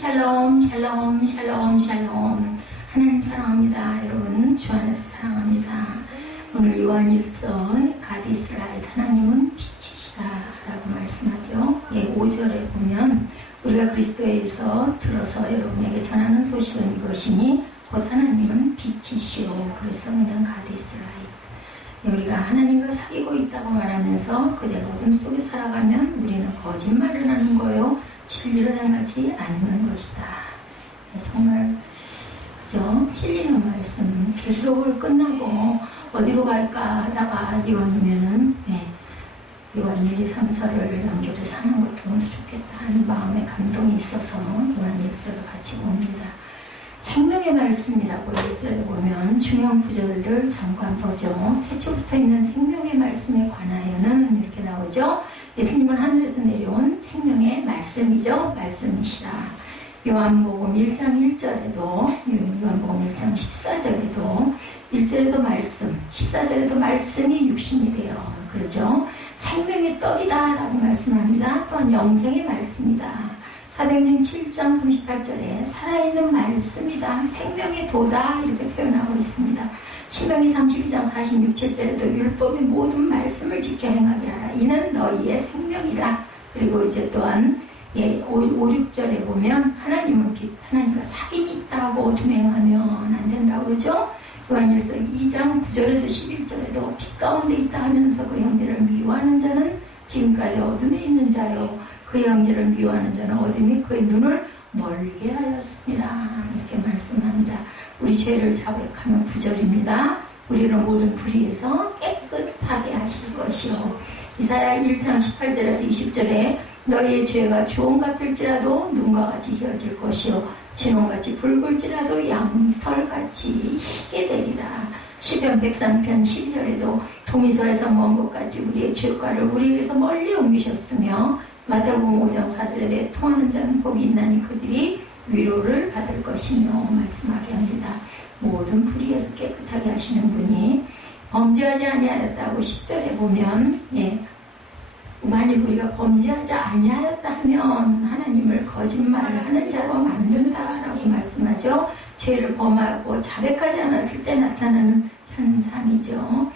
샬롬 샬롬 샬롬 샬롬. 하나님 사랑합니다. 여러분 주 안에서 사랑합니다. 오늘 요한일서 가디스라엘 하나님은 빛이시다 라고 말씀하죠. 5절에 보면 우리가 그리스도에서 들어서 여러분에게 전하는 소식은 이것이니 곧 하나님은 빛이시오. 그래서 그냥 가디스라엘. 우리가 하나님과 사귀고 있다고 말하면서 그대로 어둠 속에 살아가면 우리는 거짓말을 하는 거요 진리를 행하지 않는 것이다. 정말 그죠? 찔리는 말씀. 계시록을 끝나고 어디로 갈까 하다가 요한이면은 요한 1, 2, 3서를 연결해서 하는 것도 좋겠다 하는 마음의 감동이 있어서 요한 1서를 같이 봅니다. 생명의 말씀이라고 1절에 보면 중요한 구절들 잠깐 보죠. 태초부터 있는 생명의 말씀에 관하여는 이렇게 나오죠. 예수님은 하늘에서 내려온 생명의 말씀이죠. 말씀이시라. 요한복음 1장 1절에도 요한복음 1장 14절에도 1절에도 말씀 14절에도 말씀이 육신이 되어 그러죠. 생명의 떡이다 라고 말씀합니다. 또한 영생의 말씀이다. 사도행전 7장 38절에 살아있는 말씀이다. 생명의 도다 이렇게 표현하고 있습니다. 신명기 32장 46절에도 율법의 모든 말씀을 지켜 행하게 하라. 이는 너희의 생명이다. 그리고 이제 또한 5, 6절에 보면 하나님은 빛, 하나님과 사귐이 있다고 어둠에 행하면 안 된다고 그러죠. 요한일서 2장 9절에서 11절에도 빛 가운데 있다 하면서 그 형제를 미워하는 자는 지금까지 어둠에 있는 자요 그 형제를 미워하는 자는 어둠이 그의 눈을 멀게 하였습니다. 이렇게 말씀합니다. 우리 죄를 자백하면 9절입니다. 우리를 모든 불의에서 깨끗하게 하실 것이요. 이사야 1장 18절에서 20절에 너희의 죄가 주홍 같을지라도 눈과 같이 휘어질 것이요 진홍같이 붉을지라도 양털같이 희게 되리라. 시편 103편 12절에도 동이서에서 먼 곳까지 우리의 죄과를 우리에게서 멀리 옮기셨으며 마태복음 5장 4절에 내 통하는 자는 복이 있나니 그들이 위로를 받을 것이며 말씀하게 합니다. 모든 불의에서 깨끗하게 하시는 분이 범죄하지 아니하였다고 10절에 보면 만일 우리가 범죄하지 아니하였다 하면 하나님을 거짓말을 하는 자로 만든다라고 말씀하죠. 죄를 범하고 자백하지 않았을 때 나타나는 현상이죠.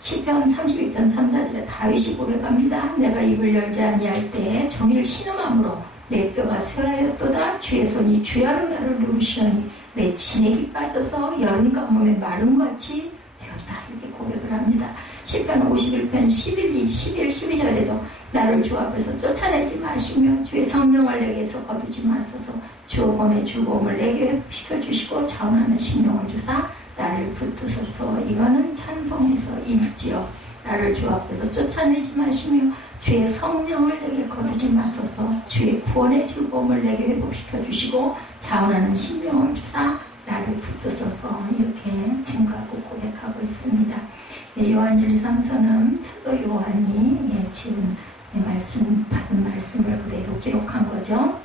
시편 32편 3, 4절에 다윗이 고백합니다. 내가 입을 열지 아니할 때 종일 신음함으로 내 뼈가 쇠하였도다. 주의 손이 주야로 나를 누르시오니 내 진액이 빠져서 여름 가뭄에 마름같이 되었다. 이렇게 고백을 합니다. 시편 51편 11, 12절에도 나를 주 앞에서 쫓아내지 마시며 주의 성령을 내게서 거두지 마소서. 주 권의 즐거움을 내게 회복시켜 주시고 자원하는 심령을 주사 나를 붙드소서. 이거는 찬송에서 읽지요. 나를 주 앞에서 쫓아내지 마시며 주의 성령을 내게 거두지 마소서. 주의 구원의 즐거움을 내게 회복시켜 주시고 자원하는 심령을 주사 나를 붙드소서. 이렇게 증거하고 고백하고 있습니다. 요한 1, 2, 3서는 사도 요한이 지금 받은 말씀을 그대로 기록한 거죠.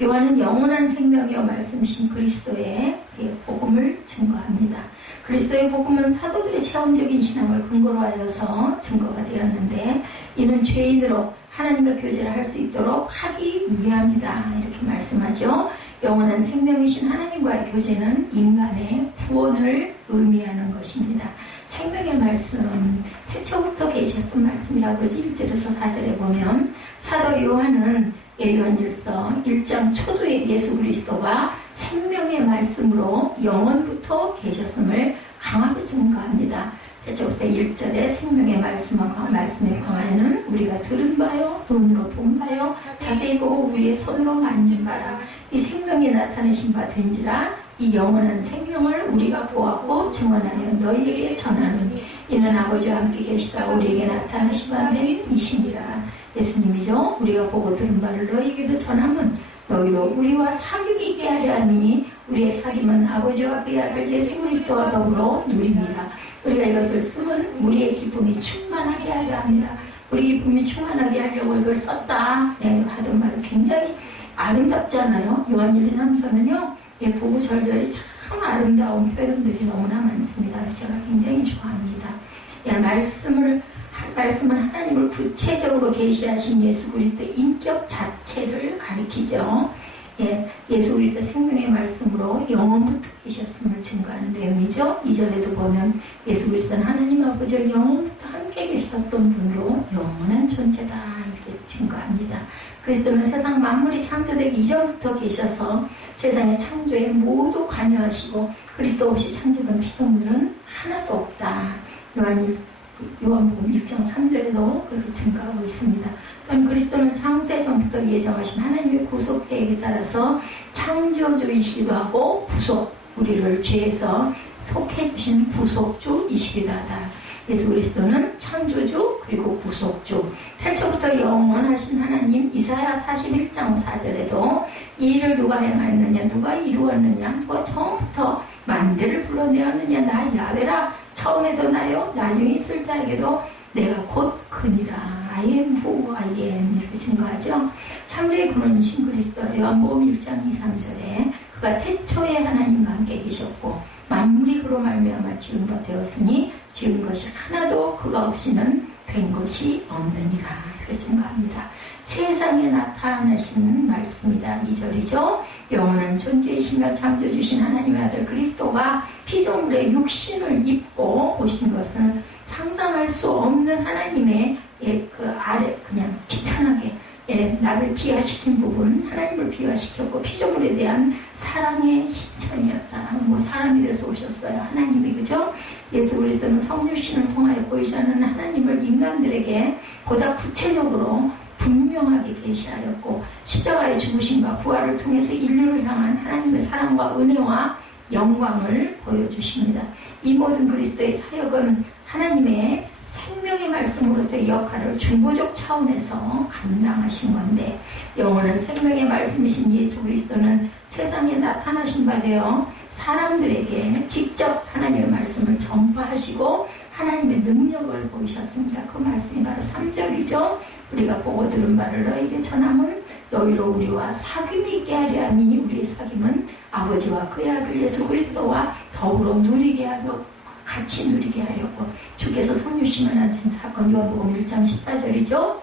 요한은 영원한 생명이요 말씀이신 그리스도의 복음을 증거합니다. 그리스도의 복음은 사도들의 체험적인 신앙을 근거로 하여서 증거가 되었는데 이는 죄인으로 하나님과 교제를 할 수 있도록 하기 위함이다. 이렇게 말씀하죠. 영원한 생명이신 하나님과의 교제는 인간의 구원을 의미하는 것입니다. 생명의 말씀, 태초부터 계셨던 말씀이라고 그러지 1절에서 4절에 보면 사도 요한은 요한일서 1장 초두의 예수 그리스도가 생명의 말씀으로 영원부터 계셨음을 강하게 증거합니다. 태초부터 1절에 생명의 말씀의 광야는 우리가 들은 바요, 눈으로 본 바요, 자세히 보고 우리의 손으로 만진 바라. 이 생명이 나타내신 바 된지라 이 영원한 생명을 우리가 보았고 증언하여 너희에게 전하노니 이는 아버지와 함께 계시다 우리에게 나타나신 바 된 이시니라. 예수님이죠. 우리가 보고 들은 바를 너희에게도 전하면 너희로 우리와 사귐이 있게 하려 하니 우리의 사귐은 아버지와 그의 아들 예수 그리스도와 더불어 누립니다. 우리가 이것을 쓰면 우리의 기쁨이 충만하게 하려 합니다. 우리 기쁨이 충만하게 하려고 이걸 썼다. 하던 말은 굉장히 아름답지 않아요? 요한 1, 2, 3서는요. 부부절절이 참 아름다운 표현들이 너무나 많습니다. 제가 굉장히 좋아합니다. 말씀은 하나님을 구체적으로 계시하신 예수 그리스도의 인격 자체를 가리키죠. 예수 그리스도 생명의 말씀으로 영원부터 계셨음을 증거하는 내용이죠. 2절에도 보면 예수 그리스도는 하나님 아버지와 영원부터 함께 계셨던 분으로 영원한 존재다 이렇게 증거합니다. 그리스도는 세상 만물이 창조되기 이전부터 계셔서 세상의 창조에 모두 관여하시고 그리스도 없이 창조된 피조물은 하나도 없다. 요한복음 1장 3절에도 그렇게 증거하고 있습니다. 또한 그리스도는 창세 전부터 예정하신 하나님의 구속 계획에 따라서 창조주이시기도 하고 부속, 우리를 죄에서 속해주신 구속주이시기도 하다. 예수 그리스도는 창조주 그리고 구속주, 태초부터 영원하신 하나님. 이사야 41장 4절에도 이 일을 누가 행하였느냐, 누가 이루었느냐, 누가 처음부터 만대를 불러내었느냐, 나 야훼라. 처음에도 나요, 나중에 있을 자에게도 내가 곧 그니라. I am who I am 이렇게 증거하죠. 창조의 근원이신 그리스도, 요한복음 1장 2, 3절에 그가 태초에 하나님과 함께 계셨고 만물이 그로 말미암아 지은 것 되었으니 지은 것이 하나도 그가 없이는 된 것이 없느니라 이렇게 증거합니다. 세상에 나타나시는 말씀이다. 2절이죠. 영원한 존재이시며 창조주신 하나님의 아들 그리스도가 피조물의 육신을 입고 오신 것은 상상할 수 없는 하나님의 그 아래 그냥 비천하게 나를 비하시킨 부분, 하나님을 비하시켰고 피조물에 대한 사랑의 실천이었다. 사람이 돼서 오셨어요. 하나님이, 그죠? 예수 그리스도는 성육신을 통하여 보이지 않는 하나님을 인간들에게 보다 구체적으로 분명하게 계시하였고 십자가의 죽으심과 부활을 통해서 인류를 향한 하나님의 사랑과 은혜와 영광을 보여주십니다. 이 모든 그리스도의 사역은 하나님의 생명의 말씀으로서의 역할을 중보적 차원에서 감당하신 건데, 영원한 생명의 말씀이신 예수 그리스도는 세상에 나타나신 바 되어 사람들에게 직접 하나님의 말씀을 전파하시고 하나님의 능력을 보이셨습니다. 그 말씀이 바로 3절이죠. 우리가 보고 들은 바를 너희에게 전함은 너희로 우리와 사귐이 있게 하려 함이니 우리의 사귐은 아버지와 그의 아들 예수 그리스도와 더불어 누리게 하려, 같이 누리게 하려고 주께서 성육신을 하신 사건, 요한복음 1장 14절이죠.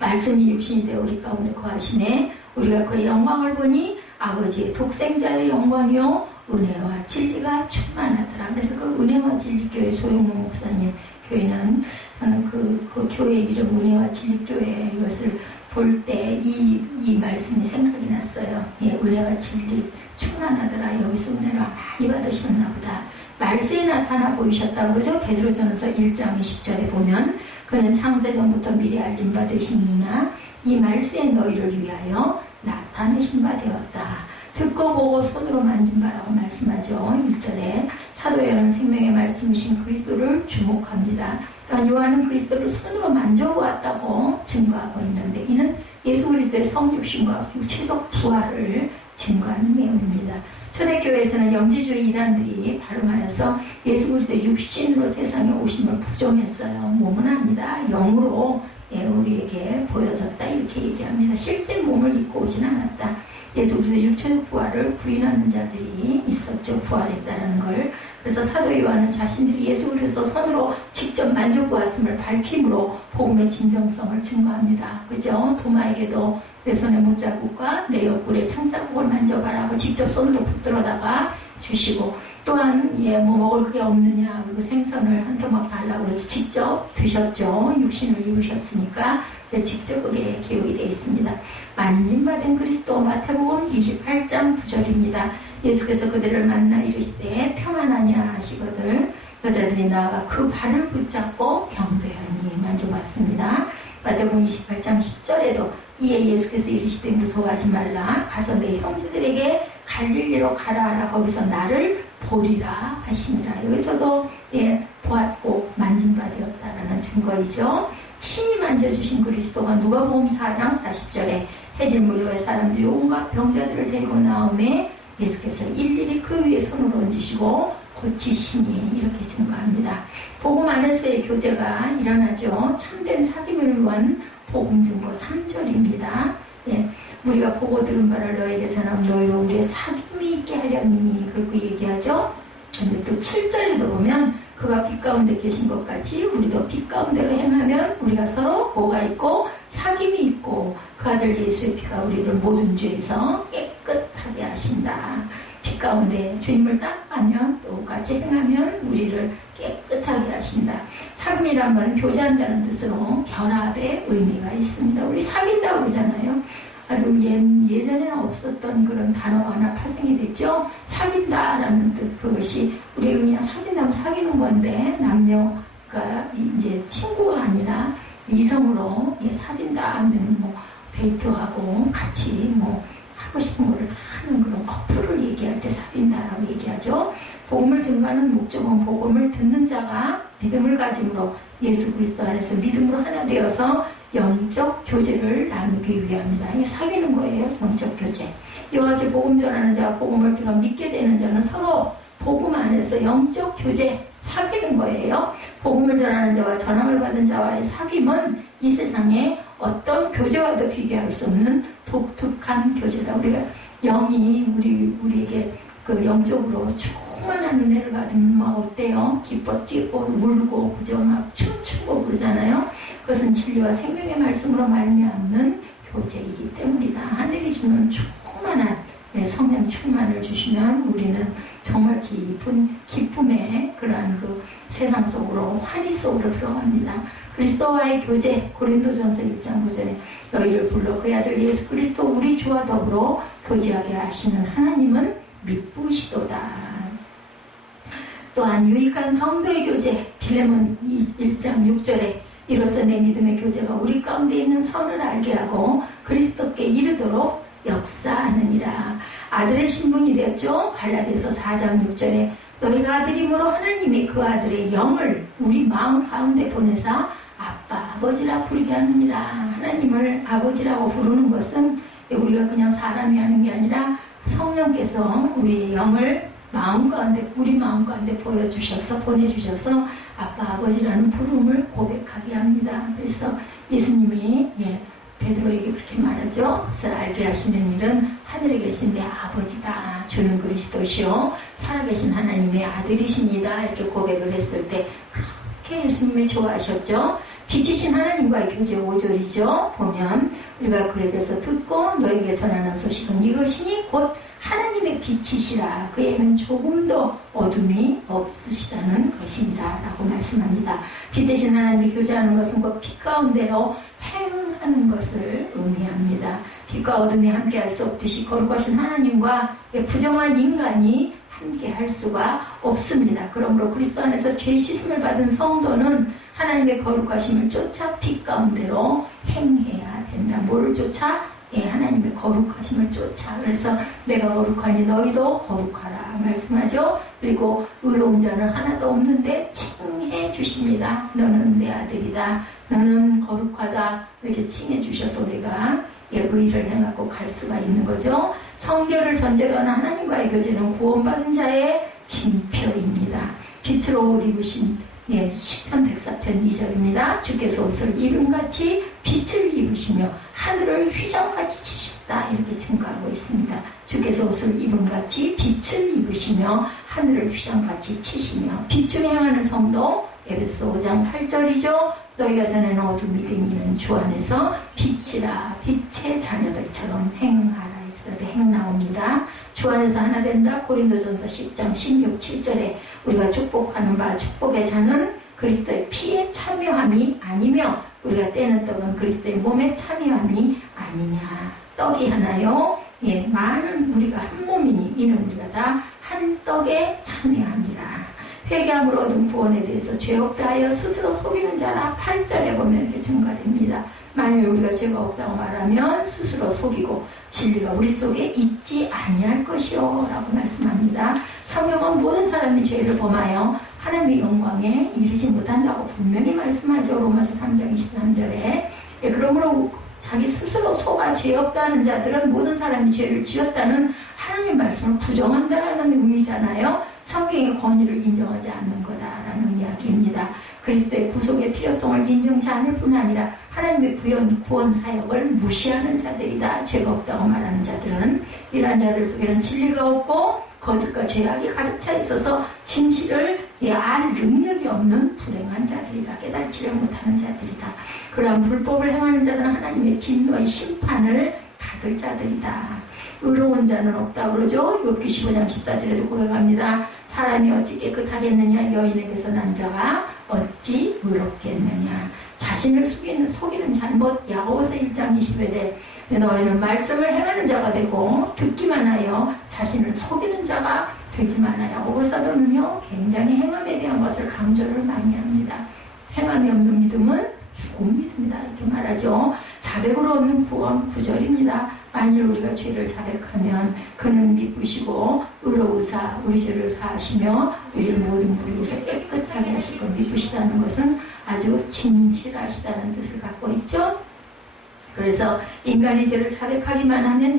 말씀이 육신이 되어 우리 가운데 거하시네. 우리가 그의 영광을 보니 아버지의 독생자의 영광이요 은혜와 진리가 충만하더라. 그래서 그 은혜와 진리 교회 조용모 목사님 교회는 저는 그 교회 이름 은혜와 진리 교회, 이것을 볼 때 이 말씀이 생각이 났어요. 은혜와 진리 충만하더라. 여기서 은혜를 많이 받으셨나 보다. 말세에 나타나 보이셨다고 그러죠. 베드로전서 1장 20절에 보면 그는 창세 전부터 미리 알림 받으시니나 이 말세에 너희를 위하여 나타내신 바 되었다. 듣고 보고 손으로 만진 바라고 말씀하죠. 1절에 사도 요한은 생명의 말씀이신 그리스도를 주목합니다. 또한 요한은 그리스도를 손으로 만져보았다고 증거하고 있는데, 이는 예수 그리스도의 성육신과 육체적 부활을 증거하는 내용입니다. 초대교회에서는 영지주의 이단들이 발음하여서 예수 그리스도의 육신으로 세상에 오심을 부정했어요. 몸은 아니다, 영으로 우리에게 보여졌다 이렇게 얘기합니다. 실제 몸을 입고 오진 않았다. 예수 그리스도의 육체적 부활을 부인하는 자들이 있었죠. 부활했다는 걸. 그래서 사도 요한은 자신들이 예수 그리스도 손으로 직접 만져보았음을 밝힘으로 복음의 진정성을 증거합니다. 그죠? 도마에게도 내 손의 못자국과 내 옆구리의 창자국을 만져봐라고 직접 손으로 붙들어다가 주시고, 또한 뭐 먹을 게 없느냐, 그리고 생선을 한 토막 달라고 그래서 직접 드셨죠. 육신을 입으셨으니까 직접 그게 기록이 되어 있습니다. 만진받은 그리스도, 마태복음 28장 9절입니다. 예수께서 그들을 만나 이르시되 평안하냐 하시거늘 여자들이 나아가 그 발을 붙잡고 경배하니 만져봤습니다. 마태복음 28장 10절에도 이에 예수께서 이르시되 무서워하지 말라, 가서 내 형제들에게 갈릴리로 가라 하라, 거기서 나를 보리라 하시니라. 여기서도 보았고 만진 바 되었다라는 증거이죠. 친히 만져주신 그리스도가 누가복음 4장 40절에 해질 무렵에 사람들이 온갖 병자들을 데리고 나오매 예수께서 일일이 그 위에 손을 얹으시고 고치시니 이렇게 증거합니다. 복음 안에서의 교제가 일어나죠. 참된 사귐을 위한 복음 증거 3절입니다. 우리가 보고 들은 바를 너에게 전하면 너희로 우리의 사귐이 있게 하려니 그렇게 얘기하죠. 근데 또 7절에도 보면 그가 빛 가운데 계신 것 같이 우리도 빛 가운데로 행하면 우리가 서로 뭐가 있고 사귐이 있고 그 아들 예수의 피가 우리를 모든 죄에서 깨끗하게 하신다. 피 가운데 주님을 따라가면 똑같이 행하면 우리를 깨끗하게 하신다. 사귐이란 말은 교제한다는 뜻으로 결합의 의미가 있습니다. 우리 사귄다고 그러잖아요. 아주 예전에는 없었던 그런 단어가 하나 파생이 됐죠. 사귄다라는 뜻, 그것이 우리가 그냥 사귄다면 사귀는 건데 남녀가 이제 친구가 아니라 이성으로 사귄다 하면 뭐 데이트하고 같이 뭐 하고 싶은 거를 다 하는 그런 커플을 얘기할 때 사귄다라고 얘기하죠. 복음을 증거하는 목적은 복음을 듣는 자가 믿음을 가짐으로 예수 그리스도 안에서 믿음으로 하나 되어서 영적 교제를 나누기 위함이다. 이게 사귀는 거예요. 영적 교제. 이와 같이 복음 전하는 자와 복음을 들어 믿게 되는 자는 서로 복음 안에서 영적 교제, 사귀는 거예요. 복음을 전하는 자와 전함을 받은 자와의 사귐은 이 세상에 어떤 교제와도 비교할 수 없는 독특한 교제다. 우리가 영이 우리에게 그 영적으로 충만한 은혜를 받으면 막 어때요? 기뻐 뛰고 울고 그저 막 춤추고 그러잖아요. 그것은 진리와 생명의 말씀으로 말미암는 교제이기 때문이다. 하늘이 주는 충만한 성령 충만을 주시면 우리는 정말 깊은 기쁨의 그러한 그 세상 속으로 환희 속으로 들어갑니다. 그리스도와의 교제, 고린도전서 1장 9절에 너희를 불러 그의 아들 예수 그리스도 우리 주와 더불어 교제하게 하시는 하나님은 미쁘시도다. 또한 유익한 성도의 교제, 빌레몬 1장 6절에 이로써 내 믿음의 교제가 우리 가운데 있는 선을 알게 하고 그리스도께 이르도록 역사하느니라. 아들의 신분이 되었죠. 갈라디아서 4장 6절에 너희가 아들이므로 하나님이 그 아들의 영을 우리 마음 가운데 보내사 아빠, 아버지라 부르게 하느니라. 하나님을 아버지라고 부르는 것은 우리가 그냥 사람이 하는 게 아니라 성령께서 우리의 영을 마음 가운데, 우리 마음 가운데 보내주셔서 아빠, 아버지라는 부름을 고백하게 합니다. 그래서 예수님이 베드로에게 그렇게 말하죠. 그것을 알게 하시는 일은 하늘에 계신 내 아버지다. 주는 그리스도시요 살아계신 하나님의 아들이십니다. 이렇게 고백을 했을 때 그렇게 예수님이 좋아하셨죠. 빛이신 하나님과의 교제 5절이죠. 보면 우리가 그에 대해서 듣고 너에게 전하는 소식은 이것이니 곧 하나님의 빛이시라. 그에는 조금도 어둠이 없으시다는 것입니다. 라고 말씀합니다. 빛 대신 하나님이 교제하는 것은 곧 빛 가운데로 행하는 것을 의미합니다. 빛과 어둠이 함께 할 수 없듯이 거룩하신 하나님과 부정한 인간이 함께 할 수가 없습니다. 그러므로 그리스도 안에서 죄 씻음을 받은 성도는 하나님의 거룩하심을 쫓아 빛 가운데로 행해야 된다. 뭐를 쫓아? 하나님의 거룩하심을 쫓아. 그래서 내가 거룩하니 너희도 거룩하라 말씀하죠. 그리고 의로운 자는 하나도 없는데 칭해 주십니다. 너는 내 아들이다. 너는 거룩하다. 이렇게 칭해 주셔서 우리가 의를 행하고 갈 수가 있는 거죠. 성결을 전제로 하는 하나님과의 교제는 구원받은 자의 징표입니다. 빛으로 옷 입으신 시편 104편 2절입니다. 주께서 옷을 이름같이 빛을 입으시며 하늘을 휘장같이 치셨다. 이렇게 증거하고 있습니다. 주께서 옷을 이름같이 빛을 입으시며 하늘을 휘장같이 치시며 빛 중에 행하는 성도 에베소 5장 8절이죠. 너희가 전에는 어둠이 된 주 안에서 빛이라. 빛의 자녀들처럼 행하라. 여기서도 행 나옵니다. 주 안에서 하나 된다. 고린도전서 10장 16, 7절에 우리가 축복하는 바 축복의 자는 그리스도의 피에 참여함이 아니며 우리가 떼는 떡은 그리스도의 몸에 참여함이 아니냐. 떡이 하나요. 많은 우리가 한 몸이니 이는 우리가 다 한 떡에 참여합니다. 회개함으로 얻은 구원에 대해서 죄 없다 하여 스스로 속이는 자라. 8절에 보면 이렇게 증가됩니다. 만일 우리가 죄가 없다고 말하면 스스로 속이고 진리가 우리 속에 있지 아니할 것이요 라고 말씀합니다. 성경은 모든 사람이 죄를 범하여 하나님의 영광에 이르지 못한다고 분명히 말씀하죠. 로마서 3장 23절에 그러므로 자기 스스로 속아 죄 없다는 자들은 모든 사람이 죄를 지었다는 하나님의 말씀을 부정한다는 의미잖아요. 성경의 권위를 인정하지 않는 거다라는 이야기입니다. 그리스도의 구속의 필요성을 인정치 않을 뿐 아니라 하나님의 구원 사역을 무시하는 자들이다. 죄가 없다고 말하는 자들은 이러한 자들 속에는 진리가 없고 거짓과 죄악이 가득 차 있어서 진실을 알 능력이 없는 불행한 자들이라, 깨달지를 못하는 자들이다. 그러한 불법을 행하는 자들은 하나님의 진노의 심판을 받을 자들이다. 의로운 자는 없다 그러죠. 욥기 15장 14절에도 고백합니다. 사람이 어찌 깨끗하겠느냐, 여인에게서 난 자가 어찌 의롭겠느냐. 자신을 속이는 잘못. 야고보서 1장 20절에 너희는 말씀을 행하는 자가 되고 듣기만 하여 자신을 속이는 자가 되지 말아요. 야고보서도는요 굉장히 행함에 대한 것을 강조를 많이 합니다. 행함이 없는 믿음은 죽은 믿음이다 이렇게 말하죠. 자백으로 얻는 구원 9절입니다. 만일 우리가 죄를 자백하면 그는 미쁘시고 의로우사 우리 죄를 사하시며 우리를 모든 불의에서 깨끗하게 하실 것. 미쁘시다는 것은 아주 진실하시다는 뜻을 갖고 있죠. 그래서 인간의 죄를 자백하기만 하면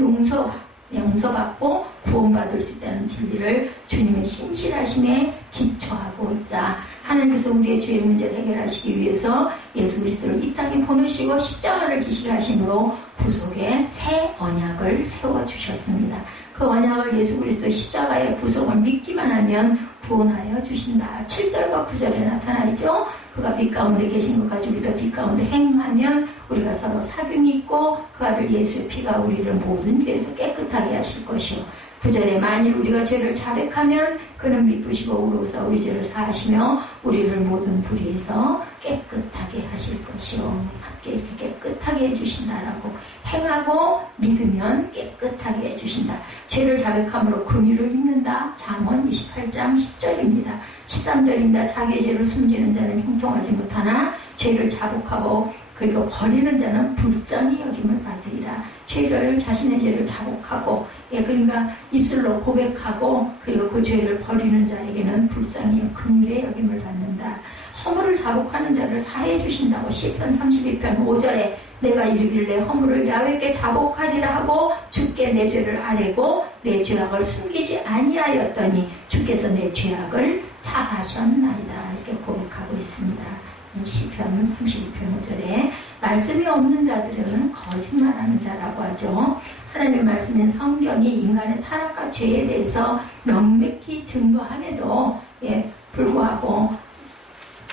용서받고 구원받을 수 있다는 진리를 주님의 신실하심에 기초하고 있다. 하나님께서 우리의 죄의 문제를 해결하시기 위해서 예수 그리스도를 이 땅에 보내시고 십자가를 지시게 하심으로 구속의 새 언약을 세워주셨습니다. 그 언약을 예수 그리스도의 십자가의 구속을 믿기만 하면 구원하여 주신다. 7절과 9절에 나타나 있죠. 그가 빛 가운데 계신 것 가지고 우리도 빛 가운데 행하면 우리가 서로 사귐이 있고 그 아들 예수의 피가 우리를 모든 죄에서 깨끗하게 하실 것이요. 9절에 만일 우리가 죄를 자백하면 그는 미쁘시고 의로우사 우리 죄를 사하시며 우리를 모든 불의에서 깨끗하게 하실 것이요. 함께 이렇게 깨끗하게 해주신다라고 행하고 믿으면 깨끗하게 해주신다. 죄를 자백함으로 긍휼을 입는다. 잠언 28장 10절입니다. 13절입니다. 자기의 죄를 숨기는 자는 형통하지 못하나 죄를 자복하고 그리고 버리는 자는 불쌍히 여김을 받으리라. 죄를 자신의 죄를 자복하고 그러니까 입술로 고백하고 그리고 그 죄를 버리는 자에게는 불쌍히 긍휼의 여김을 받는다. 허물을 자복하는 자를 사해 주신다고 시편 32편 5절에 내가 이르길 내 허물을 야훼께 자복하리라 하고 주께 내 죄를 아뢰고 내 죄악을 숨기지 아니하였더니 주께서 내 죄악을 사하셨나이다. 이렇게 고백하고 있습니다. 시편 32편 5절에 말씀이 없는 자들은 거짓말하는 자라고 하죠. 하나님의 말씀인 성경이 인간의 타락과 죄에 대해서 명백히 증거함에도 불구하고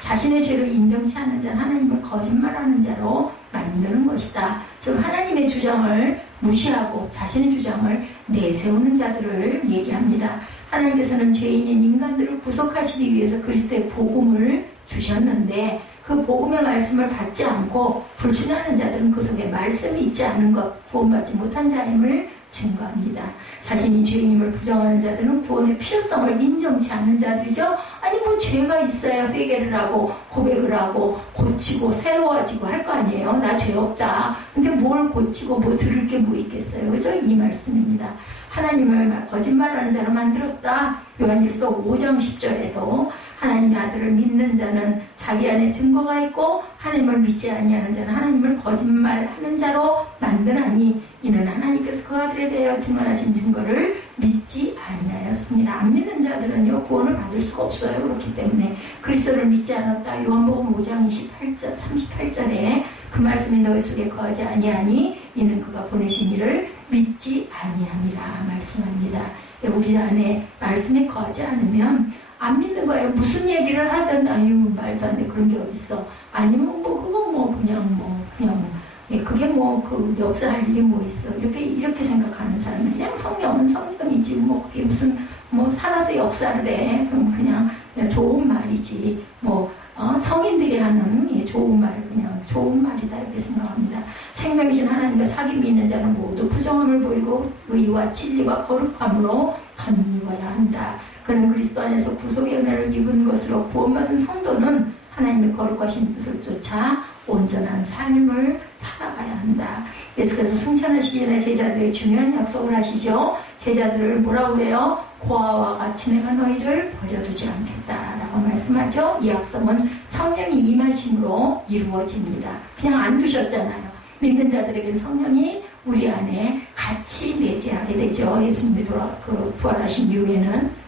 자신의 죄를 인정치 않는 자는 하나님을 거짓말하는 자로 만드는 것이다. 즉 하나님의 주장을 무시하고 자신의 주장을 내세우는 자들을 얘기합니다. 하나님께서는 죄인인 인간들을 구속하시기 위해서 그리스도의 복음을 주셨는데 그 복음의 말씀을 받지 않고 불신하는 자들은 그 속에 말씀이 있지 않은 것, 구원받지 못한 자임을 증거합니다. 자신이 죄인임을 부정하는 자들은 구원의 필요성을 인정치 않는 자들이죠. 아니 뭐 죄가 있어야 회개를 하고 고백을 하고 고치고 새로워지고 할 거 아니에요. 나 죄 없다. 근데 뭘 고치고 뭐 들을 게 뭐 있겠어요. 그죠? 이 말씀입니다. 하나님을 거짓말하는 자로 만들었다. 요한일서 5장 10절에도 하나님의 아들을 믿는 자는 자기 안에 증거가 있고 하나님을 믿지 아니하는 자는 하나님을 거짓말하는 자로 만드나니 이는 하나님께서 그 아들에 대하여 증언하신 증거를 믿지 아니하였습니다. 안 믿는 자들은요 구원을 받을 수가 없어요. 그렇기 때문에 그리스도를 믿지 않았다. 요한복음 5장 28절 38절에 그 말씀이 너희 속에 거하지 아니하니 이는 그가 보내신 이를 믿지 아니함이라 말씀합니다. 우리 안에 말씀이 거하지 않으면 안 믿는 거예요. 무슨 얘기를 하든 아유 말도 안 돼. 그런 게 어딨어. 아니면 뭐 그거 뭐 그냥 그게 뭐 그 역사할 일이 뭐 있어. 이렇게 생각하는 사람은 그냥 성경은 성경이지 뭐 그게 무슨 뭐 살아서 역사를 해. 그럼 그냥 좋은 말이지. 성인들이 하는 좋은 말 그냥 좋은 말이다 이렇게 생각합니다. 생명이신 하나님과 사귐이 있는 자는 모두 부정함을 보이고 의와 진리와 거룩함으로 덧입어야 한다. 그는 그리스도 안에서 구속의 은혜를 입은 것으로 구원받은 성도는 하나님의 거룩하신 뜻을 쫓아 온전한 삶을 살아가야 한다. 예수께서 승천하시기 전에 제자들에게 중요한 약속을 하시죠. 제자들을 뭐라고 그래요? 고아와 같이 내가 너희를 버려두지 않겠다라고 말씀하죠. 이 약속은 성령이 임하심으로 이루어집니다. 그냥 안 두셨잖아요. 믿는 자들에게는 성령이 우리 안에 같이 내재하게 되죠. 예수님이 부활하신 이후에는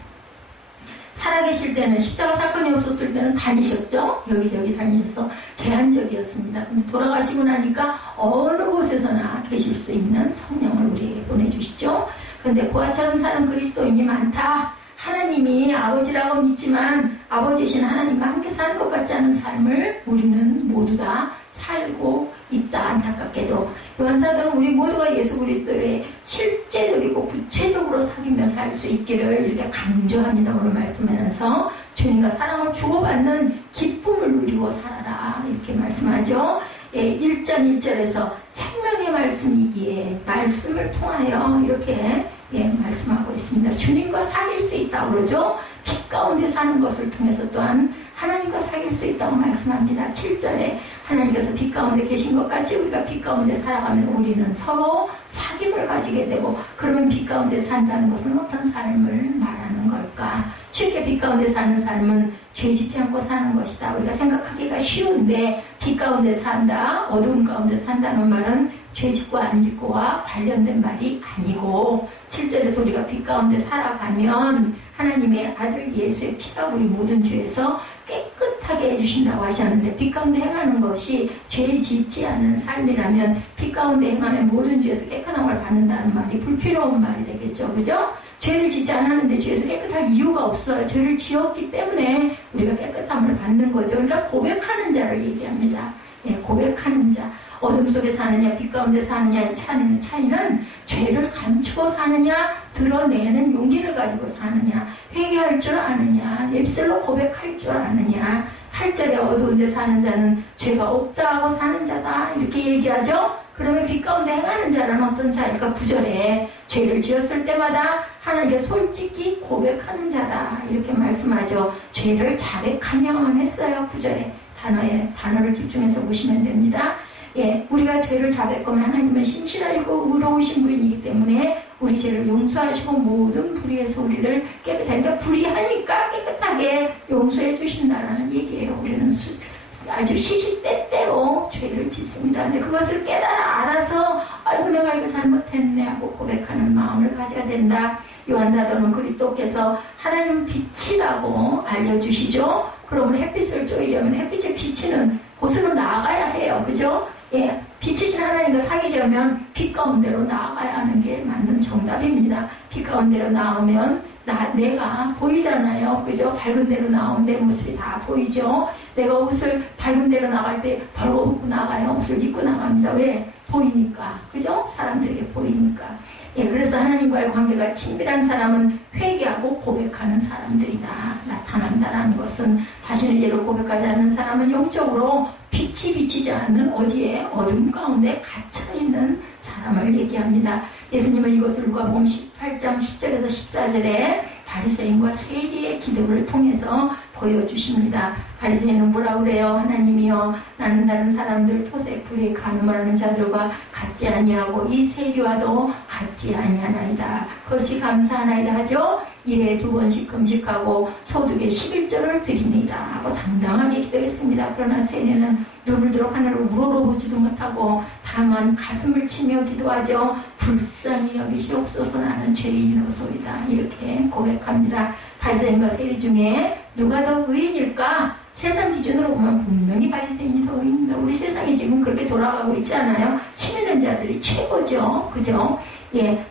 살아계실 때는 십자가 사건이 없었을 때는 다니셨죠. 여기저기 다니셔서 제한적이었습니다. 근데 돌아가시고 나니까 어느 곳에서나 계실 수 있는 성령을 우리에게 보내주시죠. 그런데 고아처럼 사는 그리스도인이 많다. 하나님이 아버지라고 믿지만 아버지신 하나님과 함께 사는 것 같지 않은 삶을 우리는 모두 다 살고 있다. 안타깝게도 요한사도는 우리 모두가 예수 그리스도의 실제적이고 구체적으로 사귀며 살 수 있기를 이렇게 강조합니다. 오늘 말씀하면서 주님과 사랑을 주고받는 기쁨을 누리고 살아라 이렇게 말씀하죠. 1장 1절에서 생명의 말씀이기에 말씀을 통하여 이렇게 말씀하고 있습니다. 주님과 사귈 수 있다고 그러죠. 빛 가운데 사는 것을 통해서 또한 하나님과 사귈 수 있다고 말씀합니다. 7절에 하나님께서 빛 가운데 계신 것 같이 우리가 빛 가운데 살아가면 우리는 서로 사귐을 가지게 되고, 그러면 빛 가운데 산다는 것은 어떤 삶을 말하는 걸까? 쉽게 빛 가운데 사는 삶은 죄 짓지 않고 사는 것이다. 우리가 생각하기가 쉬운데 빛 가운데 산다, 어두운 가운데 산다는 말은 죄 짓고 안 짓고와 관련된 말이 아니고, 7절에서 우리가 빛 가운데 살아가면 하나님의 아들 예수의 피가 우리 모든 죄에서 깨끗하게 해주신다고 하셨는데, 빛 가운데 행하는 것이 죄 짓지 않은 삶이라면 빛 가운데 행하면 모든 죄에서 깨끗함을 받는다는 말이 불필요한 말이 되겠죠. 그죠? 죄를 짓지 않았는데 죄에서 깨끗할 이유가 없어요. 죄를 지었기 때문에 우리가 깨끗함을 받는 거죠. 그러니까 고백하는 자를 얘기합니다. 고백하는 자. 어둠 속에 사느냐 빛 가운데 사느냐의 차이는 죄를 감추고 사느냐 드러내는 용기를 가지고 사느냐, 회개할 줄 아느냐, 입술로 고백할 줄 아느냐. 8절에 어두운 데 사는 자는 죄가 없다 하고 사는 자다 이렇게 얘기하죠. 그러면 빛 가운데 행하는 자는 어떤 자일까? 9절에 죄를 지었을 때마다 하나님께 솔직히 고백하는 자다 이렇게 말씀하죠. 죄를 자백하면 했어요. 9절에 단어를 집중해서 보시면 됩니다. 우리가 죄를 자백하면 하나님은 신실하고 의로우신 분이기 때문에 우리 죄를 용서하시고 모든 불의에서 우리를 깨끗하게, 그러니까 불의하니까 깨끗하게 용서해 주신다는 얘기예요. 우리는 아주 시시때때로 죄를 짓습니다. 근데 그것을 깨달아 알아서 아이고 내가 이거 잘못했네 하고 고백하는 마음을 가져야 된다. 요한사도는 그리스도께서 하나님 빛이라고 알려주시죠. 그러면 햇빛을 쬐려면 햇빛의 비치는 곳으로 나아가야 해요. 그죠? 빛이신 하나님과 사귀려면 빛 가운데로 나아가야 하는 게 맞는 정답입니다. 빛 가운데로 나오면 내가 보이잖아요. 그죠? 밝은 데로 나오면 내 모습이 다 보이죠? 내가 옷을 밝은 데로 나갈 때 벌거벗고 나가요. 옷을 입고 나갑니다. 왜? 보이니까. 그죠? 사람들에게 보이니까. 그래서 하나님과의 관계가 친밀한 사람은 회개하고 고백하는 사람들이다 나타난다라는 것은, 자신의 죄를 고백하지 않는 사람은 영적으로 빛이 비치지 않는 어디에 어둠 가운데 갇혀있는 사람을 얘기합니다. 예수님은 이것을 누가복음 18장 10절에서 14절에 바리새인과 세리의 기도를 통해서 보여주십니다. 바리새인은 뭐라 그래요? 하나님이여, 나는 다른 사람들 토색, 불의, 간음을 하는 자들과 같지 아니하고 이 세리와도 같지 아니하나이다. 그것이 감사하나이다 하죠. 일에 2번씩 금식하고 소득의 11조를 드립니다 하고 당당하게 기도했습니다. 그러나 세리는 눈을 들어 하늘을 우러러보지도 못하고 다만 가슴을 치며 기도하죠. 불쌍히 여기시옵소서, 나는 죄인이로소이다 이렇게 고백합니다. 바리새인과 세리 중에 누가 더 의인일까? 세상 기준으로 보면 분명히 바리새인이 더 의인입니다. 우리 세상이 지금 그렇게 돌아가고 있지 않아요? 힘 있는 자들이 최고죠. 그죠?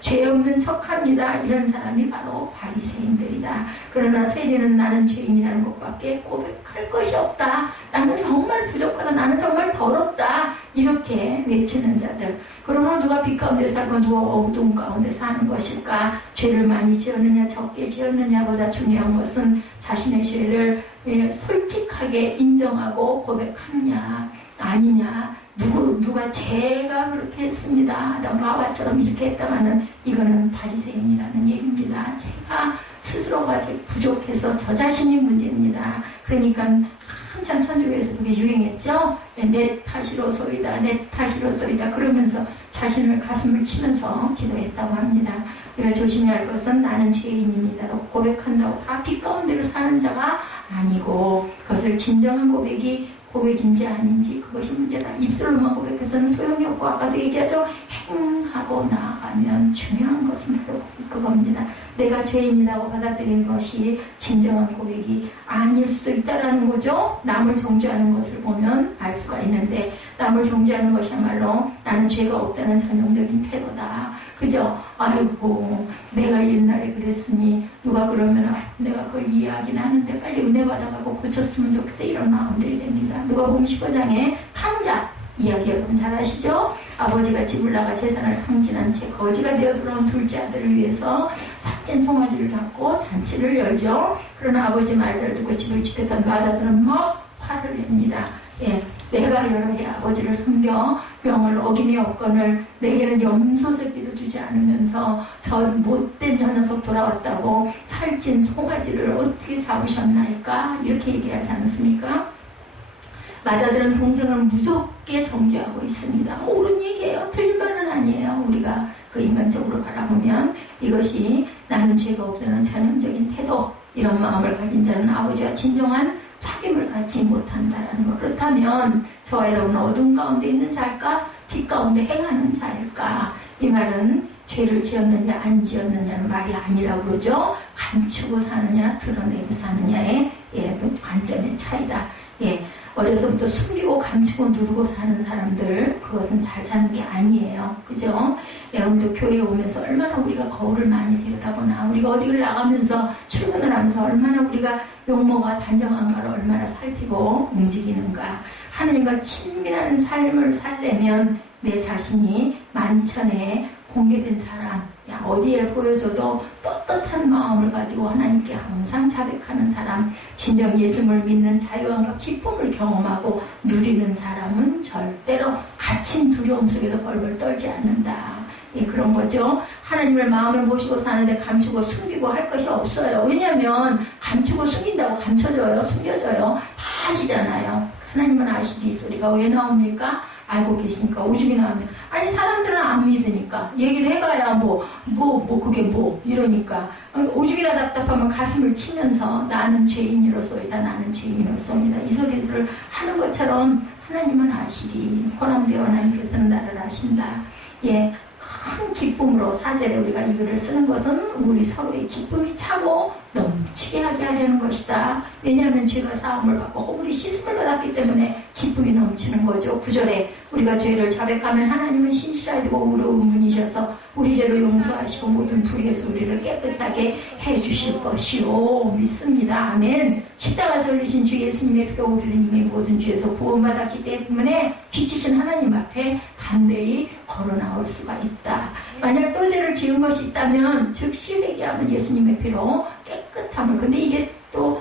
죄 없는 척합니다. 이런 사람이 바로 바리새인들이다. 그러나 세리는 나는 죄인이라는 것밖에 고백할 것이 없다. 나는 정말 부족하다. 나는 정말 더럽다. 이렇게 외치는 자들. 그러므로 누가 빛 가운데 살고 누가 어두운 가운데 사는 것일까? 죄를 많이 지었느냐 적게 지었느냐보다 중요한 것은 자신의 죄를 솔직하게 인정하고 고백하느냐 아니냐. 누가 제가 그렇게 했습니다. 바와처럼 이렇게 했다가는 이거는 바리새인이라는 얘기입니다. 제가 스스로가 부족해서 저 자신이 문제입니다. 그러니까 한참 천주교에서 그게 유행했죠. 내 탓이로소이다, 내 탓이로소이다 그러면서 자신을 가슴을 치면서 기도했다고 합니다. 우리가 조심해야 할 것은 나는 죄인입니다라고 고백한다고 다 빛 가운데로 사는 자가 아니고, 그것을 진정한 고백인지 아닌지 그것이 문제다. 입술로만 고백해서는 소용이 없고, 아까도 얘기하죠. 행하고 나아가면 중요한 것은 바로 그겁니다. 내가 죄인이라고 받아들이는 것이 진정한 고백이 아닐 수도 있다라는 거죠. 남을 정죄하는 것을 보면 알 수가 있는데, 남을 정죄하는 것이야말로 나는 죄가 없다는 전형적인 태도다. 그죠? 아이고 내가 옛날에 그랬으니 누가 그러면 내가 그걸 이해하긴 하는데 빨리 은혜 받아가고 고쳤으면 좋겠어, 이런 마음들이 됩니다. 누가복음 15장에 탕자 이야기 여러분 잘 아시죠? 아버지가 집을 나가 재산을 탕진한 채 거지가 되어 돌아온 둘째 아들을 위해서 삭진 송아지를 잡고 잔치를 열죠. 그러나 아버지 말잘 듣고 집을 지켰던 맏아들은 화를 냅니다. 내가 여러 해 아버지를 섬겨 명을 어김이 없거늘 내게는 염소새끼도 주지 않으면서 저 못된 저 녀석 돌아왔다고 살찐 송아지를 어떻게 잡으셨나이까? 이렇게 얘기하지 않습니까? 맏아들은 동생을 무섭게 정죄하고 있습니다. 옳은 얘기예요. 틀린 말은 아니에요. 우리가 그 인간적으로 바라보면 이것이 나는 죄가 없다는 전형적인 태도, 이런 마음을 가진 자는 아버지와 진정한 사귐을 갖지 못한다라는 것. 그렇다면 저와 여러분은 어둠 가운데 있는 자일까? 빛 가운데 행하는 자일까? 이 말은 죄를 지었느냐 안 지었느냐는 말이 아니라고 그러죠. 감추고 사느냐 드러내고 사느냐의 관점의 차이다. 어려서부터 숨기고 감추고 누르고 사는 사람들, 그것은 잘 사는 게 아니에요. 그죠? 여러분도 교회에 오면서 얼마나 우리가 거울을 많이 들여다보나, 우리가 어디를 나가면서 출근을 하면서 얼마나 우리가 용모가 단정한가를 얼마나 살피고 움직이는가. 하느님과 친밀한 삶을 살려면 내 자신이 만천에 공개된 사람, 어디에 보여줘도 떳떳한 마음을 가지고 하나님께 항상 자백하는 사람, 진정 예수를 믿는 자유함과 기쁨을 경험하고 누리는 사람은 절대로 갇힌 두려움 속에서 벌벌 떨지 않는다. 그런 거죠. 하나님을 마음에 모시고 사는데 감추고 숨기고 할 것이 없어요. 왜냐하면 감추고 숨긴다고 감춰져요, 숨겨져요, 다 아시잖아요. 하나님은 아시지. 이 소리가 왜 나옵니까? 알고 계시니까. 오죽이 나오면 아니 사람들은 안 믿으니까 얘기를 해봐야 그게 이러니까 오죽이나 답답하면 가슴을 치면서 나는 죄인이로소이다, 나는 죄인이로소이다, 이 소리들을 하는 것처럼 하나님은 아시리. 호남대와 하나님께서는 나를 아신다. 큰 기쁨으로 사절에 우리가 이 글을 쓰는 것은 우리 서로의 기쁨이 차고 넘치게 하게 하려는 것이다. 왜냐하면 죄가 사함을 받고 허물이 씻음을 받았기 때문에 기쁨이 넘치는 거죠. 9절에 우리가 죄를 자백하면 하나님은 신실하시고 의로운 분이셔서 우리 죄를 용서하시고 모든 불의에서 우리를 깨끗하게 해주실 것이요 믿습니다. 아멘. 십자가에서 흘리신 주 예수님의 피로 우리는 이미 모든 죄에서 구원받았기 때문에 빛이신 하나님 앞에 담대히 걸어 나올 수가 있다. 만약 또 죄를 지은 것이 있다면 즉시 회개하면 예수님의 피로 깨끗함을. 근데 이게 또